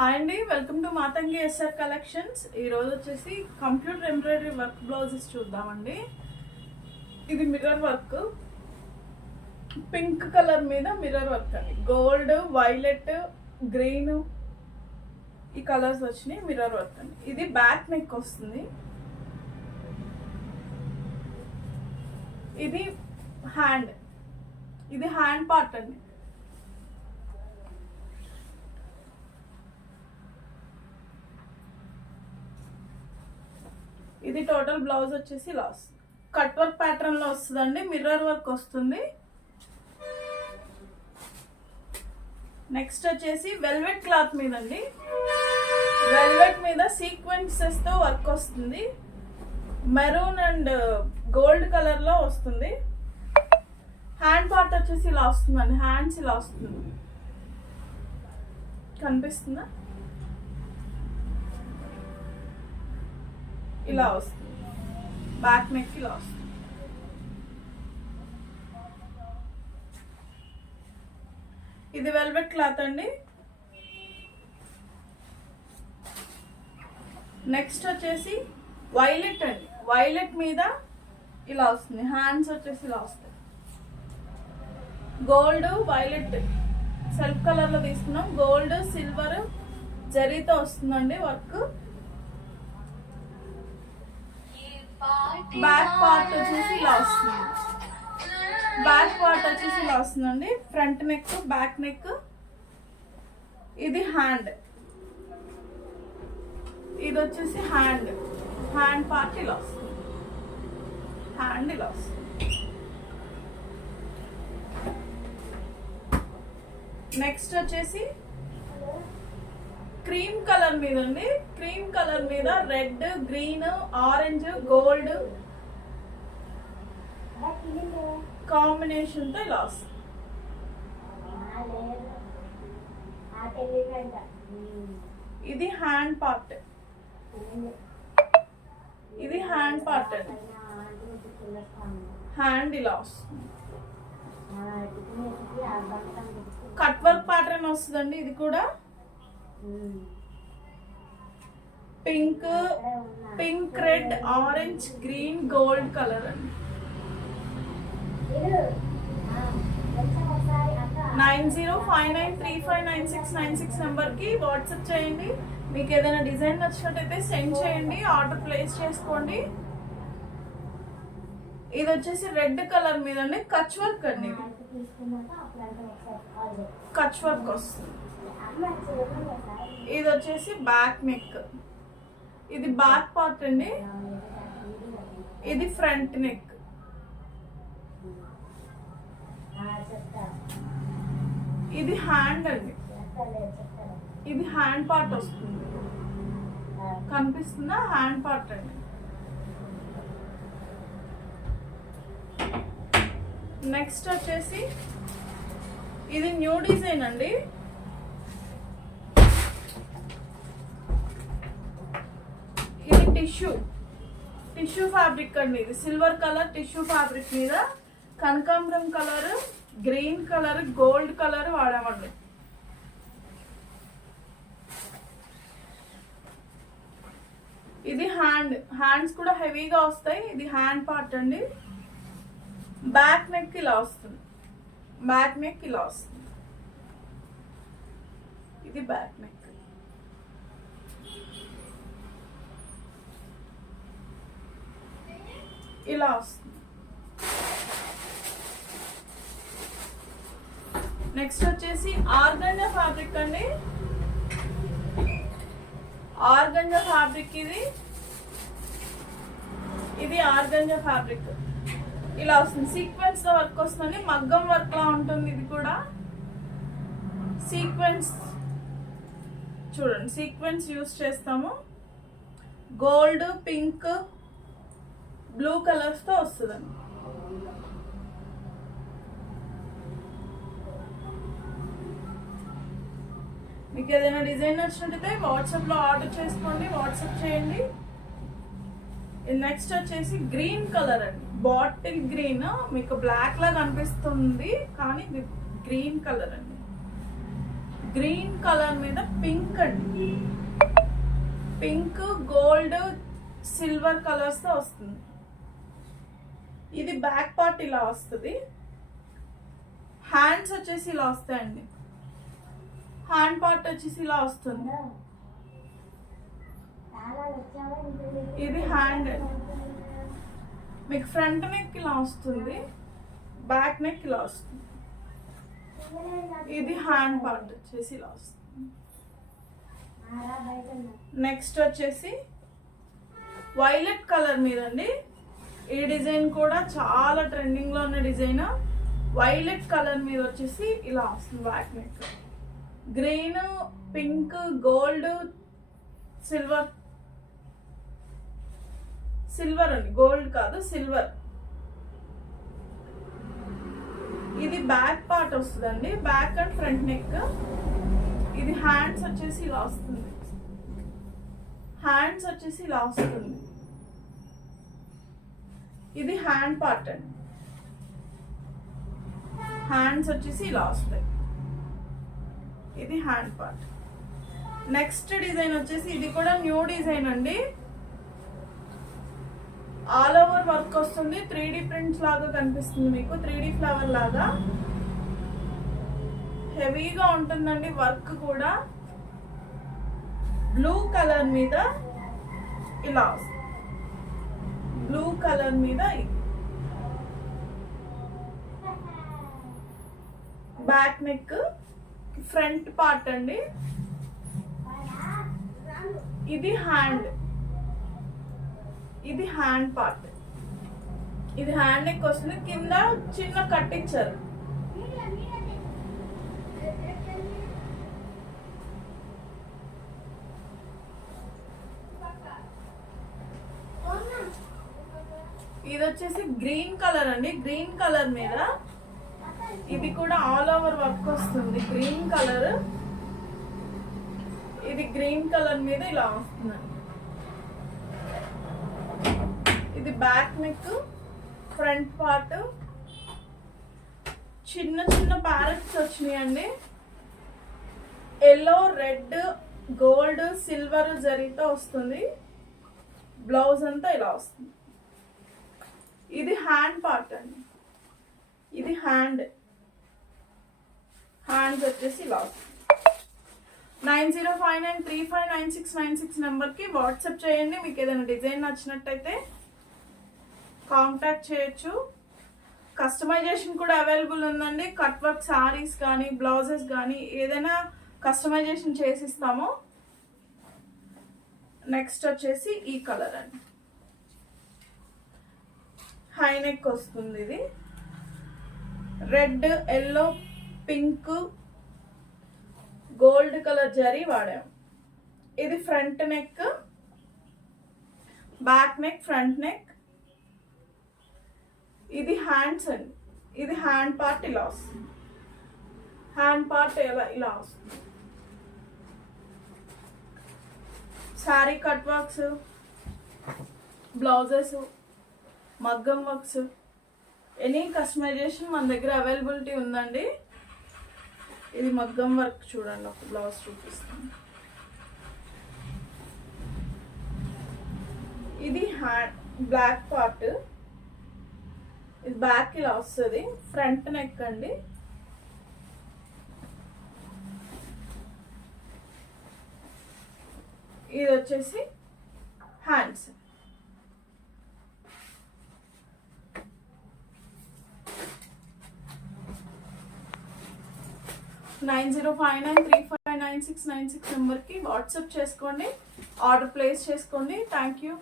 Hi అండి, welcome to Matangi SR collections. ఈరోజు వచ్చేసి కంప్యూటర్ ఎంబ్రాయిడరీ వర్క్ బ్లౌజెస్ చూద్దామండి. ఇది మిర్రర్ వర్క్, పింక్ కలర్ మీద మిర్రర్ వర్క్ అండి. గోల్డ్, వైలెట్, గ్రీన్ ఈ కలర్స్ వచ్చినాయి. మిర్రర్ వర్క్ అండి. ఇది బ్యాక్ నెక్ వస్తుంది. ఇది హ్యాండ్, ఇది హ్యాండ్ పార్ట్ అండి. ఇది టోటల్ బ్లౌజ్ వచ్చేసి ఇలా వస్తుంది. కట్ వర్క్ ప్యాటర్న్ లో వస్తుందండి. మిర్రర్ వర్క్ వస్తుంది. నెక్స్ట్ వచ్చేసి వెల్వెట్ క్లాత్ మీద అండి. వెల్వెట్ మీద సీక్వెన్సెస్ తో వర్క్ వస్తుంది. మెరూన్ అండ్ గోల్డ్ కలర్ లో వస్తుంది. హ్యాండ్ పార్ట్ వచ్చేసి ఇలా వస్తుందండి. హ్యాండ్స్ ఇలా వస్తుంది, కనిపిస్తుందా? ఇలా వస్తుంది. బ్యాక్ నెక్ ఇలా వస్తుంది. ఇది వెల్వెట్ క్లాత్ అండి. నెక్స్ట్ వచ్చేసి వైలెట్ అండి. వైలెట్ మీద ఇలా వస్తుంది. హ్యాండ్స్ వచ్చేసి ఇలా వస్తాయి. గోల్డ్, వైలెట్ సెల్ఫ్ కలర్ లో తీసుకున్నాం. గోల్డ్, సిల్వర్ జరీతో వస్తుందండి వర్క్. బ్యాక్ పార్ట్ వచ్చేసి ఇలా వస్తుంది. బ్యాక్ పార్ట్ వచ్చేసి ఇలా వస్తుందండి. Front neck, back neck. ఇది హ్యాండ్, ఇది వచ్చేసి హ్యాండ్. హ్యాండ్ పార్ట్ ఇలా వస్తుంది. హ్యాండ్ ఇలా వస్తుంది. నెక్స్ట్ వచ్చేసి క్రీమ్ కలర్ మీద అండి. క్రీమ్ కలర్ మీద red, green, orange, gold combination తో ఇలా వస్తుంది. ఇది హ్యాండ్ పార్ట్. ఇది హ్యాండ్ పార్ట్ అండి. హ్యాండ్ ఇలా వస్తుంది. కట్ వర్క్ ప్యాటర్న్ వస్తుందండి. ఇది కూడా pink, pink, red, orange, green, gold colour అండి. 9059359696 నెంబర్ కి వాట్సాప్ చేయండి. మీకు ఏదైనా డిజైన్ నచ్చినట్టయితే సెండ్ చేయండి. ఆర్డర్ ప్లేస్ చేసుకోండి. ఇది వచ్చేసి రెడ్ కలర్ మీద అండి. కచ్ వర్క్ అండి. కచ్ వర్క్ వస్తుంది. ఇది వచ్చేసి బ్యాక్ నెక్. ఇది బ్యాక్ పార్ట్ అండి. ఇది ఫ్రంట్ నెక్. ఇది హ్యాండ్ అండి. ఇది హ్యాండ్ పార్ట్ వస్తుంది, కనిపిస్తుందా? హ్యాండ్ పార్ట్ అండి. నెక్స్ట్ వచ్చేసి ఇది న్యూ డిజైన్ అండి. ఇది టిష్యూ ఫ్యాబ్రిక్ అండి. ఇది సిల్వర్ కలర్ టిష్యూ ఫ్యాబ్రిక్ మీద కనకాంబరం colour, green colour, gold colour వాడామండి. ఇది హ్యాండ్స్ కూడా హెవీగా వస్తాయి. ఇది హ్యాండ్ పార్ట్ అండి. బ్యాక్ నెక్ ఇలా వస్తుంది. బ్యాక్ నెక్ ఇలా వస్తుంది. ఇది బ్యాక్ నెక్. ఇలా వస్తుంది. నెక్స్ట్ వచ్చేసి ఆర్గంజా ఫ్యాబ్రిక్ అండి. ఆర్గంజా ఫ్యాబ్రిక్ ఇది ఆర్గంజా ఫ్యాబ్రిక్ ఇలా వస్తుంది. సీక్వెన్స్ తో వర్క్ వస్తుంది. మగ్గం వర్క్ లా ఉంటుంది. ఇది కూడా సీక్వెన్స్ చూడండి. సీక్వెన్స్ యూస్ చేస్తాము. గోల్డ్, పింక్, బ్లూ కలర్స్ తో వస్తుందండి. మీకు ఏదైనా డిజైన్ నచ్చినట్టయితే వాట్సాప్ లో ఆర్డర్ చేసుకోండి. వాట్సాప్ చేయండి. నెక్స్ట్ వచ్చేసి గ్రీన్ కలర్ అండి. బాటిల్ గ్రీన్, మీకు బ్లాక్ లా కనిపిస్తుంది కానీ గ్రీన్ కలర్ అండి. గ్రీన్ కలర్ మీద పింక్ అండి, పింక్ గోల్డ్ సిల్వర్ కలర్స్ తో వస్తుంది. ఇది బ్యాక్ పార్ట్ ఇలా వస్తుంది. హ్యాండ్స్ వచ్చేసి ఇలా వస్తాయండి, హ్యాండ్ పార్ట్ వచ్చేసి ఇలా వస్తుంది. ఇది హ్యాండ్, మీకు ఫ్రంట్ నెక్ ఇలా వస్తుంది, బ్యాక్ నెక్ ఇలా వస్తుంది. ఇది హ్యాండ్ పార్ట్ వచ్చేసి ఇలా వస్తుంది. నెక్స్ట్ వచ్చేసి వైలెట్ కలర్ మీద అండి. ఈ డిజైన్ కూడా చాలా ట్రెండింగ్ లో ఉన్న డిజైన్. వైలెట్ కలర్ మీద వచ్చేసి ఇలా వస్తుంది back neck. Green, pink, gold, silver, silver అండి, గోల్డ్ కాదు సిల్వర్. ఇది బ్యాక్ పార్ట్ వస్తుందండి, బ్యాక్ అండ్ ఫ్రంట్ నెక్. ఇది హ్యాండ్స్ వచ్చేసి ఇలా వస్తుంది, హ్యాండ్స్ వచ్చేసి ఇలా వస్తుంది. ఇది హ్యాండ్ పార్ట్ అండి, హ్యాండ్స్ వచ్చేసి ఇలా వస్తాయి. ఇది హ్యాండ్ పార్ట్. నెక్స్ట్ డిజైన్ వచ్చేసి ఇది కూడా న్యూ డిజైన్ అండి. ఆల్ ఓవర్ వర్క్ వస్తుంది, 3D ప్రింట్స్ లాగా కనిపిస్తుంది మీకు, 3D ఫ్లవర్ లాగా హెవీగా ఉంటుందండి వర్క్ కూడా. బ్లూ కలర్ మీద ఇలా వస్తుంది, బ్లూ కలర్ మీద బ్యాక్ నెక్, ఫ్రంట్ పార్ట్ అండి. ఇది హ్యాండ్, ఇది హ్యాండ్ పార్ట్. ఇది హ్యాండ్ నెక్ వస్తుంది, కింద చిన్న కట్ ఇచ్చారు. ఇది వచ్చేసి గ్రీన్ కలర్ అండి, గ్రీన్ కలర్ మీద ఇది కూడా ఆల్ ఓవర్ వర్క్ వస్తుంది. గ్రీన్ కలర్, ఇది గ్రీన్ కలర్ మీద ఇలా వస్తుందండి. ఇది బ్యాక్ నెక్, ఫ్రంట్ పార్ట్. చిన్న చిన్న ప్యారెట్స్ వచ్చినాయండి, ఎల్లో, రెడ్, గోల్డ్, సిల్వర్ జరీతో వస్తుంది. బ్లౌజ్ అంతా ఇలా వస్తుంది. ఇది హ్యాండ్ పార్ట్ అండి, ఇది హ్యాండ్, హ్యాండ్స్ వచ్చేసి ఇలా వస్తుంది. 9059359696 నెంబర్కి వాట్సాప్ చేయండి. మీకు ఏదైనా డిజైన్ నచ్చినట్టయితే కాంటాక్ట్ చేయొచ్చు. కస్టమైజేషన్ కూడా అవైలబుల్ ఉందండి. కట్ వర్క్ సారీస్ కానీ బ్లౌజెస్ కానీ ఏదైనా కస్టమైజేషన్ చేసిస్తాము. నెక్స్ట్ వచ్చేసి ఈ కలర్ అండి, హై నెక్ వస్తుంది. ఇది red, yellow, pink, gold colour zari వాడాము. ఇది front neck, back neck, front neck. ఇది హ్యాండ్స్ అండి, ఇది హ్యాండ్ పార్ట్ ఇలా వస్తుంది, హ్యాండ్ పార్ట్ ఇలా వస్తుంది. శారీ కట్ వర్క్స్, బ్లౌజెస్, మగ్గం వర్క్స్, ఎనీ కస్టమైజేషన్ మన దగ్గర అవైలబిలిటీ ఉందండి. ఇది మగ్గం వర్క్ చూడండి, ఒక బ్లౌజ్ చూపిస్తాను. ఇది హ్యాండ్ బ్లాక్ పార్ట్, ఇది బ్యాక్ ఇలా వస్తుంది. ఫ్రంట్ నెక్ అండి, ఇది వచ్చేసి హ్యాండ్స్. నైన్ 9059359696 నెంబర్కి వాట్సాప్ చేసుకోండి, ఆర్డర్ ప్లేస్ చేసుకోండి. Thank you.